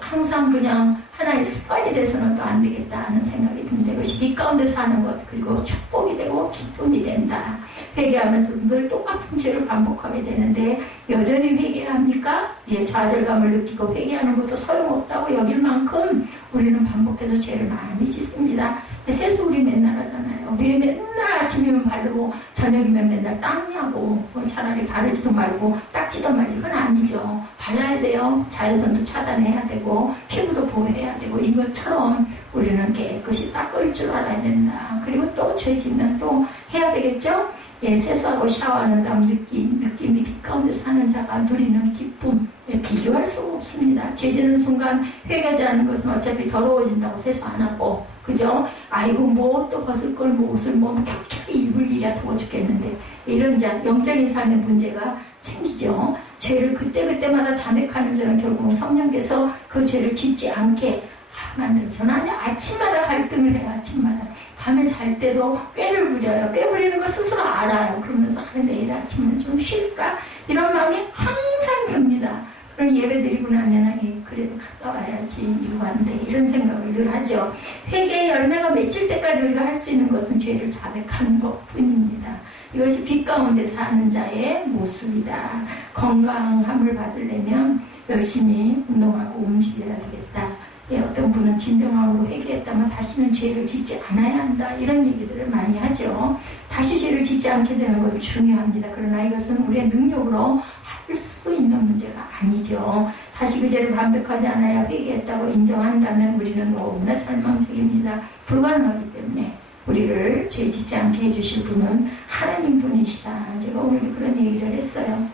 항상 그냥 하나의 습관이 돼서는 또 안 되겠다 하는 생각이 드는데, 그것이 빛 가운데 사는 것, 그리고 축복이 되고 기쁨이 된다. 회개하면서 늘 똑같은 죄를 반복하게 되는데 여전히 회개해야 합니까? 좌절감을 느끼고 회개하는 것도 소용없다고 여길 만큼 우리는 반복해서 죄를 많이 짓습니다. 세수 우리 맨날 하잖아요. 왜 맨날 아침이면 바르고 저녁이면 맨날 닦냐고. 차라리 바르지도 말고 닦지도 말지. 그건 아니죠. 발라야 돼요. 자외선도 차단해야 되고 피부도 보호해야 되고, 이것처럼 우리는 깨끗이 닦을 줄 알아야 된다. 그리고 또 죄 지면 또 해야 되겠죠? 세수하고 샤워하는 다음 느낌이 빛 가운데 사는 자가 누리는 기쁨, 비교할 수가 없습니다. 죄 지는 순간 회개하지 않는 것은 어차피 더러워진다고 세수 안 하고, 그죠? 아이고 또 벗을 걸 옷을 격하게 입을 일이야 더워 죽겠는데, 이런 자 영적인 삶의 문제가 생기죠. 죄를 그때그때마다 자백하는 자는 결국 성령께서 그 죄를 짓지 않게 만들어서는 아침마다 갈등을 해요. 아침마다 밤에 잘 때도 꾀를 부려요. 꾀 부리는 거 스스로 알아요. 그러면서 내일 아침은 좀 쉴까? 이런 마음이 항상 듭니다. 그럼 예배 드리고 나면 그래도 갔다 와야지, 이유한데, 이런 생각을 늘 하죠. 회개의 열매가 맺힐 때까지 우리가 할 수 있는 것은 죄를 자백하는 것뿐입니다. 이것이 빛 가운데 사는 자의 모습이다. 건강함을 받으려면 열심히 운동하고 움직여야 되겠다. 어떤 분은 진정함으로 회개했다면 다시는 죄를 짓지 않아야 한다, 이런 얘기들을 많이 하죠. 다시 죄를 짓지 않게 되는 것이 중요합니다. 그러나 이것은 우리의 능력으로 할 수 있는 문제가 아니죠. 다시 그 죄를 반백하지 않아야 회개했다고 인정한다면 우리는 너무나 절망적입니다. 불가능하기 때문에 우리를 죄 짓지 않게 해주실 분은 하나님 분이시다. 제가 오늘도 그런 얘기를 했어요.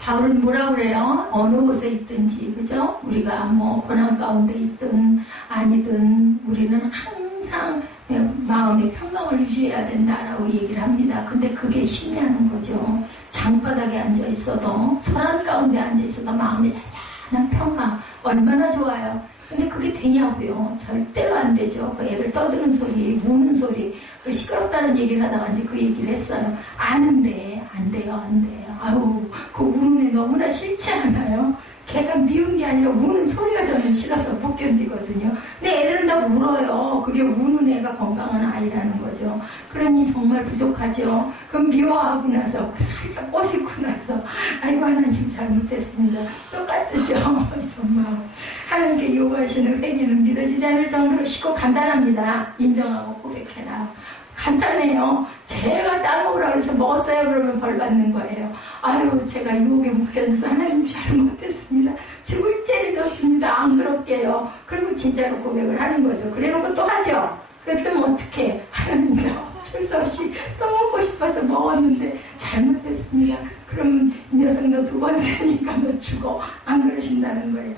바울은 뭐라 그래요? 어느 곳에 있든지, 그죠? 우리가 고난 가운데 있든 아니든 우리는 항상 마음의 평강을 유지해야 된다라고 얘기를 합니다. 근데 그게 쉽냐는 거죠. 장바닥에 앉아 있어도, 설한 가운데 앉아 있어도 마음이 잔잔한 평강, 얼마나 좋아요. 근데 그게 되냐고요. 절대로 안 되죠. 그 애들 떠드는 소리, 우는 소리, 그 시끄럽다는 얘기를 하다가 이제 그 얘기를 했어요. 아는데 안 돼요, 안 돼요. 아우, 그 우는 애 너무나 싫지 않아요? 걔가 미운 게 아니라 우는 소리가 저는 싫어서 못 견디거든요. 근데 애들은 다 울어요. 그게 우는 애가 건강한 아이라는 거죠. 그러니 정말 부족하죠. 그럼 미워하고 나서 살짝 꼬시고 나서 아이고 하나님 잘못했습니다. 똑같죠. 이런 마음. 하나님께 요구하시는 회개는 믿어지지 않을 정도로 쉽고 간단합니다. 인정하고 고백해라. 간단해요. 제가 따먹으라고 해서 먹었어요. 그러면 벌 받는 거예요. 아유, 제가 유혹에 묶여서 하나님 잘못했습니다. 죽을 죄를 졌습니다. 안 그럴게요. 그리고 진짜로 고백을 하는 거죠. 그래 놓고 또 하죠. 그랬더니 어떻게 하나님 저 어쩔 수 없이 또 먹고 싶어서 먹었는데 잘못했습니다. 그럼 이 녀석도 두 번째니까 너 죽어. 안 그러신다는 거예요.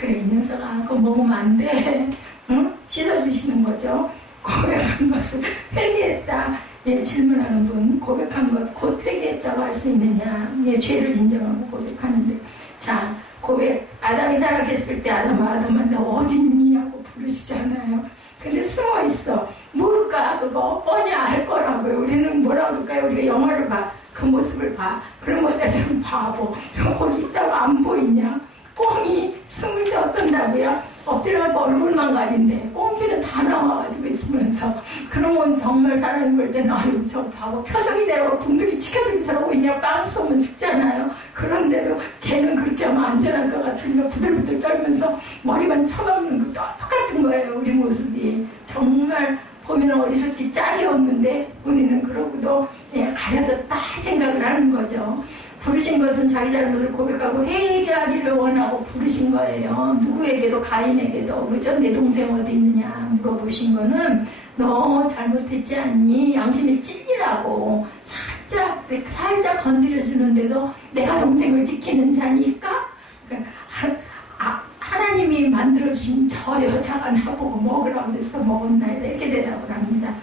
그래, 이 녀석아, 그거 먹으면 안 돼. 응? 씻어주시는 거죠. 고백한 것을 회개했다. 예, 질문하는 분, 고백한 것 곧 회개했다고 할 수 있느냐. 예, 죄를 인정하고 고백하는데. 자, 고백. 아담이 타락했을 때 아담아 너 어딨니? 하고 부르시잖아요. 근데 숨어 있어. 모를까? 그거 뻔히 알 거라고요. 우리는 뭐라 그럴까요? 우리가 영화를 봐. 그 모습을 봐. 그럼 어때서는 바보. 거기 있다고 안 보이냐? 꽁이 숨을 때 어떤다고요? 엎드려가지고 얼굴만 가린데 꽁지는 다 나와가지고 있으면서 그러면 정말 사람이 볼 때는 아유 저 바보 표정이 내려가 궁둥이 치켜들기 저러고 있냐 빵 쏘면 죽잖아요. 그런데도 걔는 그렇게 하면 안전할 것 같으니까 부들부들 떨면서 머리만 쳐박는 거 똑같은 거예요. 우리 모습이 정말 보면 어리석기 짝이 없는데 우리는 그러고도 가려졌다 생각을 하는 거죠. 부르신 것은 자기 잘못을 고백하고 회개하기를 원하고 부르신 거예요. 누구에게도 가인에게도 그죠? 내 동생 어디 있느냐 물어보신 거는 너 잘못했지 않니? 양심이 찔리라고 살짝 건드려주는데도 내가 동생을 지키는 자니까 하나님이 만들어주신 저 여자가 나보고 먹으라고 해서 먹었나요? 이렇게 대답을 합니다.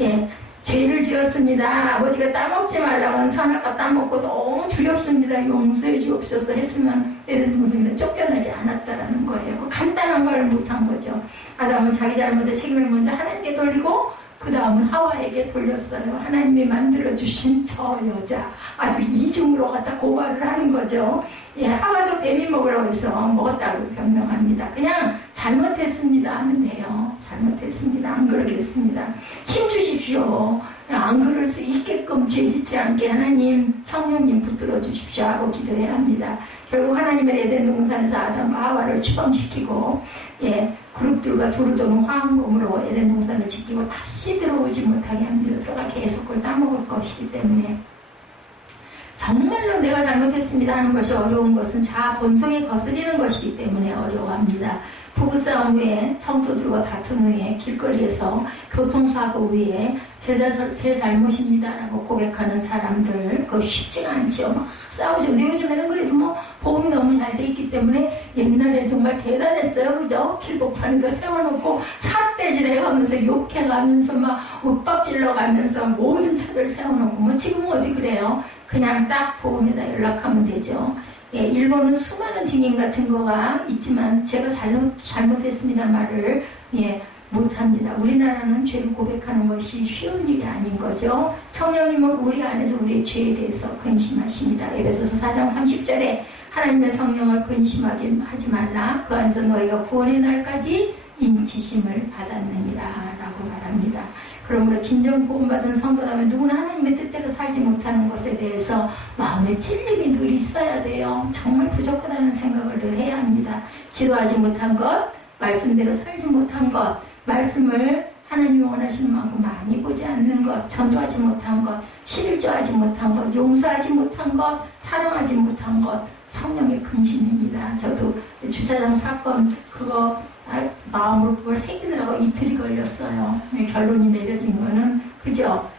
예. 죄를 지었습니다. 아버지가 따먹지 말라고 선악과 따먹고 너무 두렵습니다. 용서해 주옵소서 했으면 애들 동생이 쫓겨나지 않았다라는 거예요. 그 간단한 걸 못한 거죠. 아담은 자기 잘못의 책임을 먼저 하나님께 돌리고 그 다음은 하와에게 돌렸어요. 하나님이 만들어주신 저 여자 아주 이중으로 갖다 고발을 하는 거죠. 예, 하와도 뱀이 먹으라고 해서 먹었다고 변명합니다. 그냥 잘못했습니다 하면 돼요. 잘못했습니다. 안 그러겠습니다. 힘 주십시오. 안 그럴 수 있게끔 죄 짓지 않게 하나님 성령님 붙들어 주십시오 하고 기도해야 합니다. 결국 하나님의 에덴 동산에서 아담과 하와를 추방시키고 그룹들과 두루 도는 화학몸으로 에덴 동산을 지키고 다시 들어오지 못하게 합니다. 들어가 계속 그걸 따먹을 것이기 때문에 정말로 내가 잘못했습니다 하는 것이 어려운 것은 자아 본성에 거스리는 것이기 때문에 어려워합니다. 부부싸움 후에 성도들과 다툰 후에 길거리에서 교통사고 후에 제 잘못입니다 라고 고백하는 사람들 그거 쉽지가 않죠. 막 싸우죠. 근데 요즘에는 그래도 뭐 보험이 너무 잘 돼 있기 때문에 옛날에 정말 대단했어요. 그죠? 길복판에다 세워놓고 삿대질 해가면서 욕해가면서 막 윽박질러 가면서 모든 차를 세워놓고 뭐 지금은 어디 그래요? 그냥 딱 보험에다 연락하면 되죠. 예, 일본은 수많은 증인과 증거가 있지만 제가 잘못했습니다 말을 못합니다. 우리나라는 죄를 고백하는 것이 쉬운 일이 아닌 거죠. 성령님은 우리 안에서 우리의 죄에 대해서 근심하십니다. 에베소서 4장 30절에 하나님의 성령을 근심하지 말라. 그 안에서 너희가 구원의 날까지 인치심을 받았느니라 라고 말합니다. 그러므로 진정 구원받은 성도라면 누구나 하나님의 뜻대로 살지 못하는 것에 대해서 마음의 찔림이 늘 있어야 돼요. 정말 부족하다는 생각을 늘 해야 합니다. 기도하지 못한 것, 말씀대로 살지 못한 것, 말씀을 하나님이 원하시는 만큼 많이 보지 않는 것, 전도하지 못한 것, 11조하지 못한 것, 용서하지 못한 것, 사랑하지 못한 것, 성령의 근심입니다. 저도 주차장 사건 그거 마음으로 그걸 새기느라고 이틀이 걸렸어요. 결론이 내려진 거는 그죠?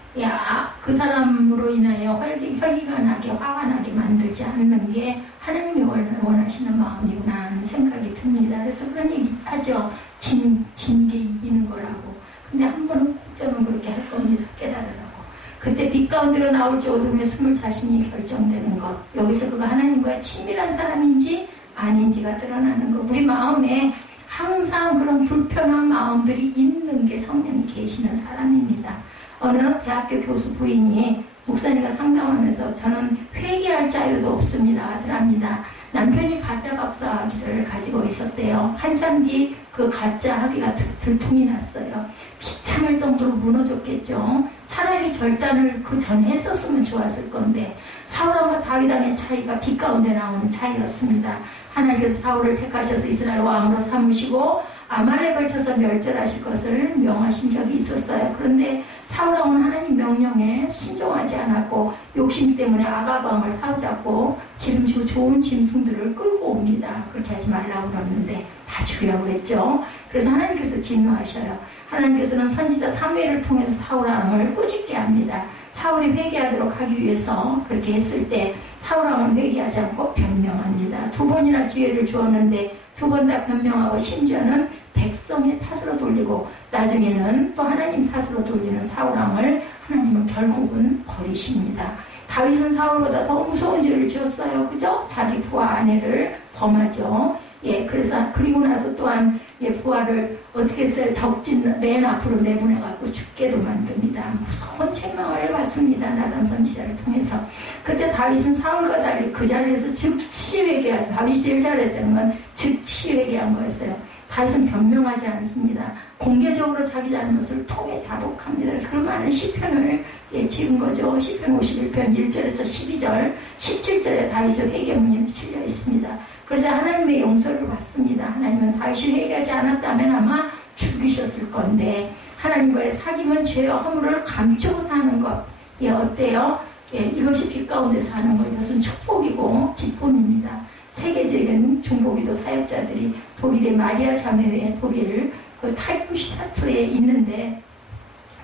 그 사람으로 인하여 혈기가 나게 화가 나게 만들지 않는 게 하나님이 원하시는 마음이구나 하는 생각이 듭니다. 그래서 그런 얘기 하죠. 진 게 이기는 거라고. 근데 한 번은 하나님은 그렇게 할 겁니다. 깨달으라고. 그때 빛 가운데로 나올지 어둠에 숨을 자신이 결정되는 것. 여기서 그가 하나님과의 친밀한 사람인지 아닌지가 드러나는 것. 우리 마음에 항상 그런 불편한 마음들이 있는 게 성령이 계시는 사람입니다. 어느 대학교 교수 부인이 목사님과 상담하면서 저는 회개할 자유도 없습니다 하더랍니다. 남편이 가짜 박사학위를 가지고 있었대요. 한참 뒤 그 가짜 학위가 들통이 났어요. 비참할 정도로 무너졌겠죠. 차라리 결단을 그 전에 했었으면 좋았을 건데 사울왕과 다윗왕의 차이가 빛 가운데 나오는 차이였습니다. 하나님께서 사울을 택하셔서 이스라엘 왕으로 삼으시고 아말렉을 쳐서 멸절하실 것을 명하신 적이 있었어요. 그런데 사울왕은 하나님 명령에 순종하지 않았고 욕심 때문에 아각 왕을 사로잡고 기름지고 좋은 짐승들을 끌고 옵니다. 그렇게 하지 말라고 그러는데 다 죽이라고 그랬죠. 그래서 하나님께서 진노하셔요. 하나님께서는 선지자 사무엘을 통해서 사울왕을 꾸짖게 합니다. 사울이 회개하도록 하기 위해서 그렇게 했을 때 사울왕은 회개하지 않고 변명합니다. 2번이나 기회를 주었는데 2번 다 변명하고 심지어는 백성의 탓으로 돌리고 나중에는 또 하나님 탓으로 돌리는 사울왕을 하나님은 결국은 버리십니다. 다윗은 사울보다 더 무서운 죄를 지었어요. 그죠? 자기 부하 아내를 범하죠. 예, 그래서 그리고 나서 또한 부하를 어떻게 했어요? 적진 맨 앞으로 내보내갖고 죽게도 만듭니다. 무서운 책망을 받습니다. 나단 선지자를 통해서. 그때 다윗은 사울과 달리 그 자리에서 즉시 회개하죠. 다윗이 제일 잘했다는 건 즉시 회개한 거였어요. 다윗은 변명하지 않습니다. 공개적으로 자기 잘못을 통해 자복합니다. 그 많은 시편을 지은 거죠. 시편 51편 1절에서 12절, 17절에 다윗의 회개문이 실려 있습니다. 그러자 하나님의 용서를 받습니다. 하나님은 다윗이 회개하지 않았다면 아마 죽이셨을 건데 하나님과의 사귐은 죄와 허물을 감추고 사는 것. 예, 어때요? 예, 이것이 빛 가운데 사는 것. 이것은 축복이고 기쁨입니다. 세계적인 중보기도 사역자들이 독일의 마리아 자매회 독일 그 타이프슈타트에 있는데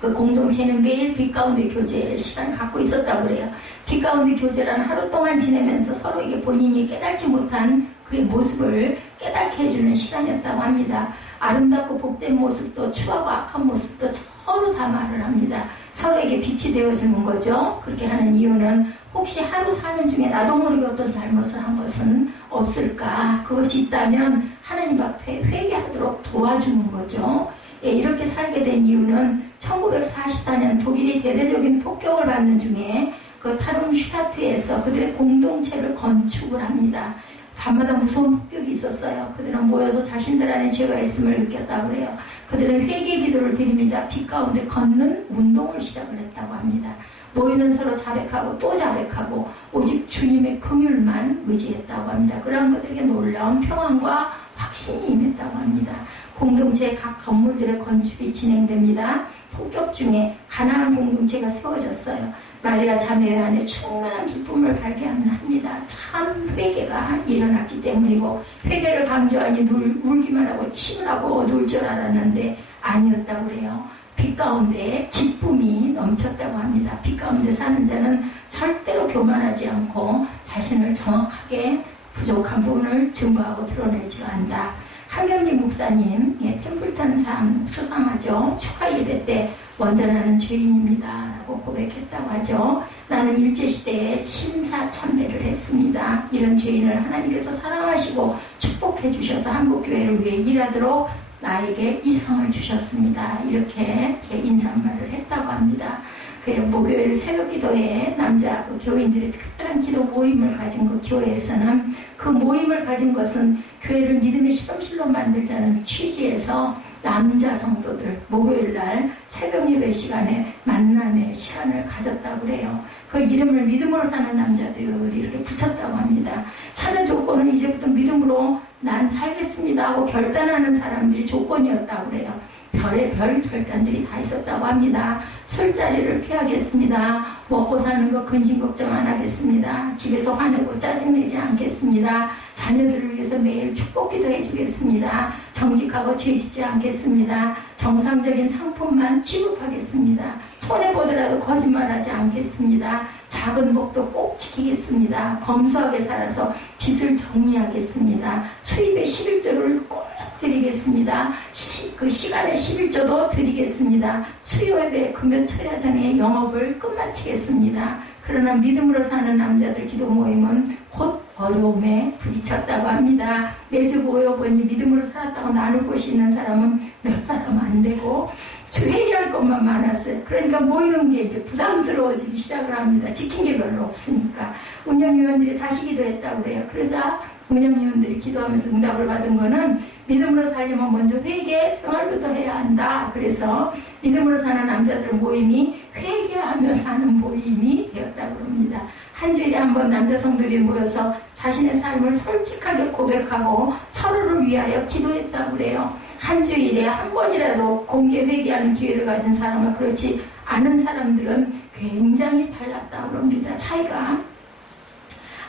그 공동체는 매일 빛 가운데 교제 시간을 갖고 있었다고 그래요. 빛 가운데 교제란 하루 동안 지내면서 서로에게 본인이 깨닫지 못한 그의 모습을 깨닫게 해주는 시간이었다고 합니다. 아름답고 복된 모습도 추하고 악한 모습도 서로 다 말을 합니다. 서로에게 빛이 되어주는 거죠. 그렇게 하는 이유는 혹시 하루 사는 중에 나도 모르게 어떤 잘못을 한 것은 없을까? 그것이 있다면 하나님 앞에 회개하도록 도와주는 거죠. 예, 이렇게 살게 된 이유는 1944년 독일이 대대적인 폭격을 받는 중에 그 타룸슈타트에서 그들의 공동체를 건축을 합니다. 밤마다 무서운 폭격이 있었어요. 그들은 모여서 자신들 안에 죄가 있음을 느꼈다고 그래요. 그들은 회개 기도를 드립니다. 빛 가운데 걷는 운동을 시작을 했다고 합니다. 모이면 서로 자백하고 또 자백하고 오직 주님의 긍휼만 의지했다고 합니다. 그러한 그들에게 놀라운 평안과 확신이 임했다고 합니다. 공동체의 각 건물들의 건축이 진행됩니다. 폭격 중에 가나안 공동체가 세워졌어요. 마리아 자매회 안에 충만한 기쁨을 발견합니다. 참 회개가 일어났기 때문이고 회개를 강조하니 울기만 하고 침을 하고 어두울 줄 알았는데 아니었다고 그래요. 빛 가운데 기쁨이 넘쳤다고 합니다. 빛 가운데 사는 자는 절대로 교만하지 않고 자신을 정확하게 부족한 부분을 증거하고 드러낼 줄 안다. 한경진 목사님, 템플턴 삶 수상하죠. 축하 예배 때 원전하는 죄인입니다 라고 고백했다고 하죠. 나는 일제시대에 심사참배를 했습니다. 이런 죄인을 하나님께서 사랑하시고 축복해 주셔서 한국교회를 위해 일하도록 나에게 이 상을 주셨습니다. 이렇게 인사말을 했다고 합니다. 목요일 새벽기도에 남자 교인들의 특별한 기도 모임을 가진 그 교회에서는 그 모임을 가진 것은 교회를 믿음의 실험실로 만들자는 취지에서 남자 성도들 목요일날 새벽 예배 시간에 만남의 시간을 가졌다고 그래요. 그 이름을 믿음으로 사는 남자들이 이렇게 붙였다고 합니다. 참여 조건은 이제부터 믿음으로 난 살겠습니다 하고 결단하는 사람들이 조건이었다고 그래요. 별의 결단들이 다 있었다고 합니다. 술자리를 피하겠습니다. 먹고 사는 거 근심 걱정 안 하겠습니다. 집에서 화내고 짜증내지 않겠습니다. 자녀들을 위해서 매일 축복기도 해주겠습니다. 정직하고 죄짓지 않겠습니다. 정상적인 상품만 취급하겠습니다. 손해보더라도 거짓말하지 않겠습니다. 작은 법도 꼭 지키겠습니다. 검소하게 살아서 빚을 정리하겠습니다. 수입의 11조를 꼭 드리겠습니다. 그 시간에 11조도 드리겠습니다. 수요예배 금요철야전에 영업을 끝마치겠습니다. 그러나 믿음으로 사는 남자들 기도 모임은 곧 어려움에 부딪혔다고 합니다. 매주 모여보니 믿음으로 살았다고 나눌 곳이 있는 사람은 몇 사람 안 되고 회개할 것만 많았어요. 그러니까 모이는 게 이제 부담스러워지기 시작을 합니다. 지킨 게 별로 없으니까. 운영위원들이 다시 기도했다고 그래요. 그러자 운영위원들이 기도하면서 응답을 받은 거는 믿음으로 살려면 먼저 회개 생활부터 해야 한다. 그래서 믿음으로 사는 남자들 모임이 회개하며 사는 모임이 되었다고 합니다. 한 주일에 한 번 남자 성들이 모여서 자신의 삶을 솔직하게 고백하고 서로를 위하여 기도했다고 그래요. 한 주일에 한 번이라도 공개 회개하는 기회를 가진 사람은 그렇지 않은 사람들은 굉장히 달랐다고 합니다. 차이가.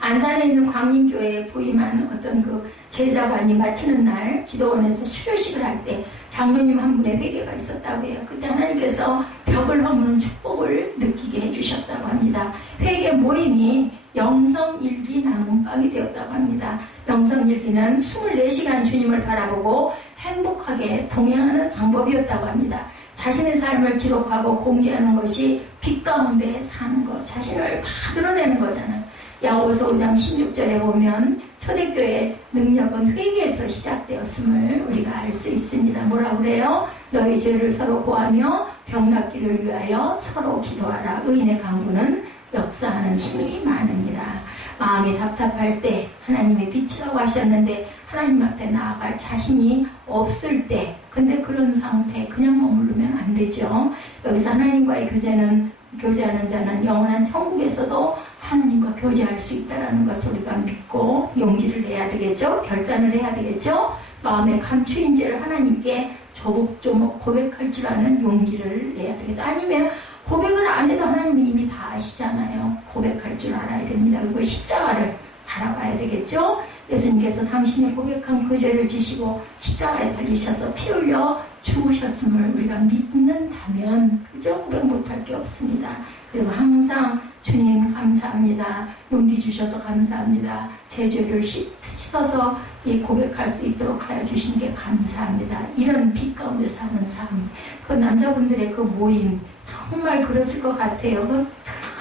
안산에 있는 광림교회에 부임한 어떤 그 제자반이 마치는 날 기도원에서 수료식을 할 때 장로님 한 분의 회개가 있었다고 해요. 그때 하나님께서 벽을 허무는 축복을 느끼게 해주셨다고 합니다. 회개 모임이 영성일기 나눔밤이 되었다고 합니다. 영성일기는 24시간 주님을 바라보고 행복하게 동행하는 방법이었다고 합니다. 자신의 삶을 기록하고 공개하는 것이 빛 가운데 사는 것, 자신을 다 드러내는 거잖아요. 야고보서 5장 16절에 보면 초대교회의 능력은 회개에서 시작되었음을 우리가 알 수 있습니다. 뭐라고 그래요? 너희 죄를 서로 고하며 병낫기를 위하여 서로 기도하라. 의인의 강구는 역사하는 힘이 많으니라. 마음이 답답할 때 하나님의 빛이라고 하셨는데 하나님 앞에 나아갈 자신이 없을 때, 근데 그런 상태 그냥 머무르면 안 되죠. 여기서 하나님과의 교제하는 자는 영원한 천국에서도 하나님과 교제할 수 있다는 것을 우리가 믿고 용기를 내야 되겠죠. 결단을 해야 되겠죠. 마음에 감추인 죄를 하나님께 조목조목 고백할 줄 아는 용기를 내야 되겠죠. 아니면 고백을 안 해도 하나님이 이미 다 아시잖아요. 고백할 줄 알아야 됩니다. 그리고 십자가를 바라봐야 되겠죠. 예수님께서 당신이 고백한 그 죄를 지시고 십자가에 달리셔서 피 흘려 죽으셨음을 우리가 믿는다면 그죠? 고백 못할 게 없습니다. 그리고 항상 주님 감사합니다. 용기 주셔서 감사합니다. 제 죄를 씻어서 이 고백할 수 있도록 하여 주신 게 감사합니다. 이런 빛 가운데 사는 삶. 그 남자분들의 그 모임 정말 그랬을 것 같아요.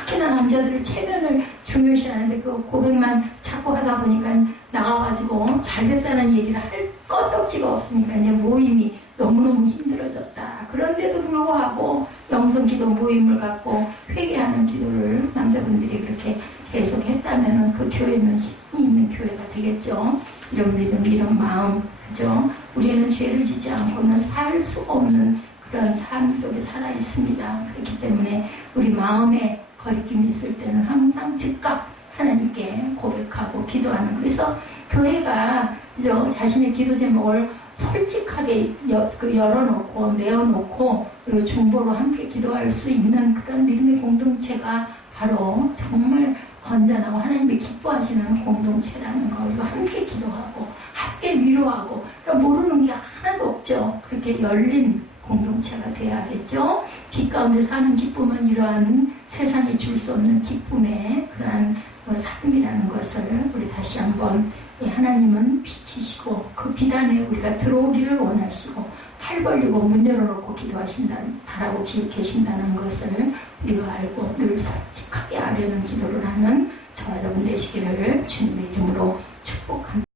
특히나 남자들을 체면을 중요시하는데 그 고백만 자꾸 하다 보니까 나가가지고 잘됐다는 얘기를 할 껐덕지가 없으니까 이제 모임이 너무너무 힘들어졌다. 그런데도 불구하고 영성기도 모임을 갖고 회개하는 기도를 남자분들이 그렇게 계속 했다면 그 교회는 힘이 있는 교회가 되겠죠. 이런 믿음, 이런 마음, 그죠? 우리는 죄를 짓지 않고는 살 수가 없는 그런 삶 속에 살아 있습니다. 그렇기 때문에 우리 마음에 거리낌이 있을 때는 항상 즉각 하나님께 고백하고 기도하는. 그래서 교회가 그죠? 자신의 기도 제목을 솔직하게 열어놓고 내어놓고 그리고 중보로 함께 기도할 수 있는 그런 믿음의 공동체가 바로 정말 건전하고 하나님이 기뻐하시는 공동체라는 거. 그리고 함께 기도하고 함께 위로하고 그러니까 모르는 게 하나도 없죠. 그렇게 열린 공동체가 돼야겠죠. 빛 가운데 사는 기쁨은 이러한 세상이 줄 수 없는 기쁨의 그러한 삶이라는 것을 우리 다시 한번 하나님은 빛이시고 그 빛 안에 우리가 들어오기를 원하시고 팔 벌리고 문 열어놓고 바라고 계신다는 것을 우리가 알고 늘 솔직하게 아뢰는 기도를 하는 저와 여러분 되시기를 주님의 이름으로 축복합니다.